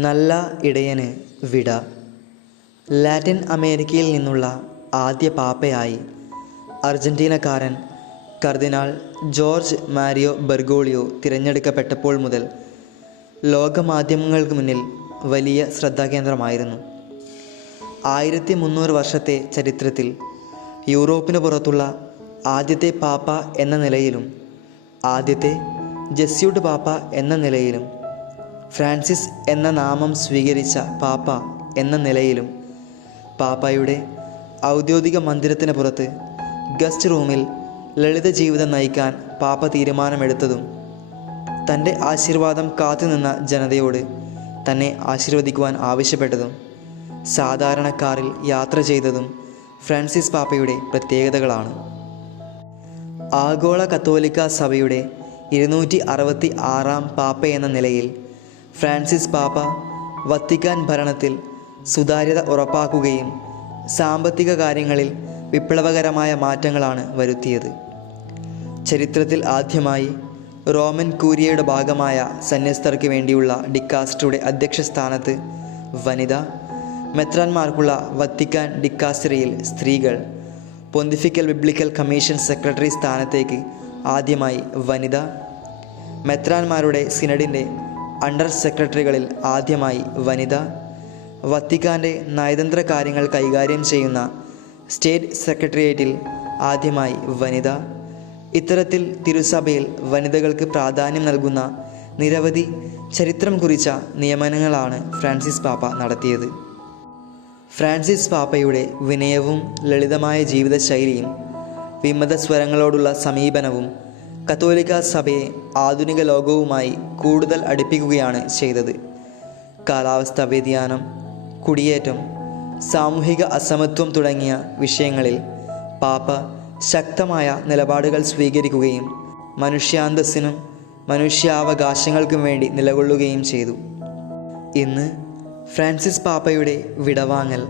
നല്ല ഇടയന് വിട. ലാറ്റിൻ അമേരിക്കയിൽ നിന്നുള്ള ആദ്യ പാപ്പയായി അർജന്റീനക്കാരൻ കർദിനാൾ ജോർജ് മാരിയോ ബെർഗോളിയോ തിരഞ്ഞെടുക്കപ്പെട്ടപ്പോൾ മുതൽ ലോകമാധ്യമങ്ങൾക്ക് മുന്നിൽ വലിയ ശ്രദ്ധാകേന്ദ്രമായിരുന്നു. 1300 വർഷത്തെ ചരിത്രത്തിൽ യൂറോപ്പിന് പുറത്തുള്ള ആദ്യത്തെ പാപ്പ എന്ന നിലയിലും ആദ്യത്തെ ജെസ്യൂട്ട് പാപ്പ എന്ന നിലയിലും ഫ്രാൻസിസ് എന്ന നാമം സ്വീകരിച്ച പാപ്പ എന്ന നിലയിലും പാപ്പയുടെ ഔദ്യോഗിക മന്ദിരത്തിന് പുറത്ത് ഗസ്റ്റ് റൂമിൽ ലളിത ജീവിതം നയിക്കാൻ പാപ്പ തീരുമാനമെടുത്തതും തൻ്റെ ആശീർവാദം കാത്തുനിന്ന ജനതയോട് തന്നെ ആശീർവദിക്കുവാൻ ആവശ്യപ്പെട്ടതും സാധാരണക്കാരിൽ യാത്ര ചെയ്തതും ഫ്രാൻസിസ് പാപ്പയുടെ പ്രത്യേകതകളാണ്. ആഗോള കത്തോലിക്ക സഭയുടെ 266-ാം പാപ്പയെന്ന നിലയിൽ ഫ്രാൻസിസ് പാപ്പ വത്തിക്കാൻ ഭരണത്തിൽ സുതാര്യത ഉറപ്പാക്കുകയും സാമ്പത്തിക കാര്യങ്ങളിൽ വിപ്ലവകരമായ മാറ്റങ്ങളാണ് വരുത്തിയത്. ചരിത്രത്തിൽ ആദ്യമായി റോമൻ കൂരിയയുടെ ഭാഗമായ സന്യസ്തർക്ക് വേണ്ടിയുള്ള ഡിക്കാസ്റ്ററുടെ അധ്യക്ഷ സ്ഥാനത്ത് വനിത, മെത്രാന്മാർക്കുള്ള വത്തിക്കാൻ ഡിക്കാസ്റ്ററിയിൽ സ്ത്രീകൾ, പൊന്തിഫിക്കൽ ബിബ്ലിക്കൽ കമ്മീഷൻ സെക്രട്ടറി സ്ഥാനത്തേക്ക് ആദ്യമായി വനിത, മെത്രാന്മാരുടെ സിനഡിൻ്റെ അണ്ടർ സെക്രട്ടറികളിൽ ആദ്യമായി വനിത, വത്തിക്കാൻ്റെ നയതന്ത്ര കാര്യങ്ങൾ കൈകാര്യം ചെയ്യുന്ന സ്റ്റേറ്റ് സെക്രട്ടേറിയറ്റിൽ ആദ്യമായി വനിത. ഇത്തരത്തിൽ തിരുസഭയിൽ വനിതകൾക്ക് പ്രാധാന്യം നൽകുന്ന നിരവധി ചരിത്രം കുറിച്ച നിയമനങ്ങളാണ് ഫ്രാൻസിസ് പാപ്പ നടത്തിയത്. ഫ്രാൻസിസ് പാപ്പയുടെ വിനയവും ലളിതമായ ജീവിതശൈലിയും വിമത സ്വരങ്ങളോടുള്ള സമീപനവും കത്തോലിക്ക സഭയെ ആധുനിക ലോകവുമായി കൂടുതൽ അടുപ്പിക്കുകയാണ് ചെയ്തത്. കാലാവസ്ഥാ വ്യതിയാനം, കുടിയേറ്റം, സാമൂഹിക അസമത്വം തുടങ്ങിയ വിഷയങ്ങളിൽ പാപ്പ ശക്തമായ നിലപാടുകൾ സ്വീകരിക്കുകയും മനുഷ്യാന്തസ്സിനും മനുഷ്യാവകാശങ്ങൾക്കും വേണ്ടി നിലകൊള്ളുകയും ചെയ്തു. ഇന്ന് ഫ്രാൻസിസ് പാപ്പയുടെ വിടവാങ്ങൽ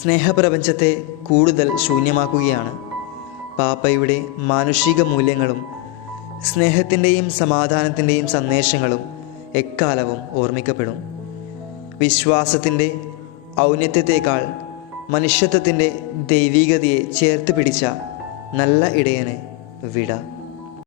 സ്നേഹപ്രപഞ്ചത്തെ കൂടുതൽ ശൂന്യമാക്കുകയാണ്. പാപ്പയുടെ മാനുഷിക മൂല്യങ്ങളും സ്നേഹത്തിൻ്റെയും സമാധാനത്തിൻ്റെയും സന്ദേശങ്ങളും എക്കാലവും ഓർമ്മിക്കപ്പെടും. വിശ്വാസത്തിൻ്റെ ഔന്നത്യത്തേക്കാൾ മനുഷ്യത്വത്തിൻ്റെ ദൈവികതയെ ചേർത്ത് പിടിച്ച നല്ല ഇടയന് വിട.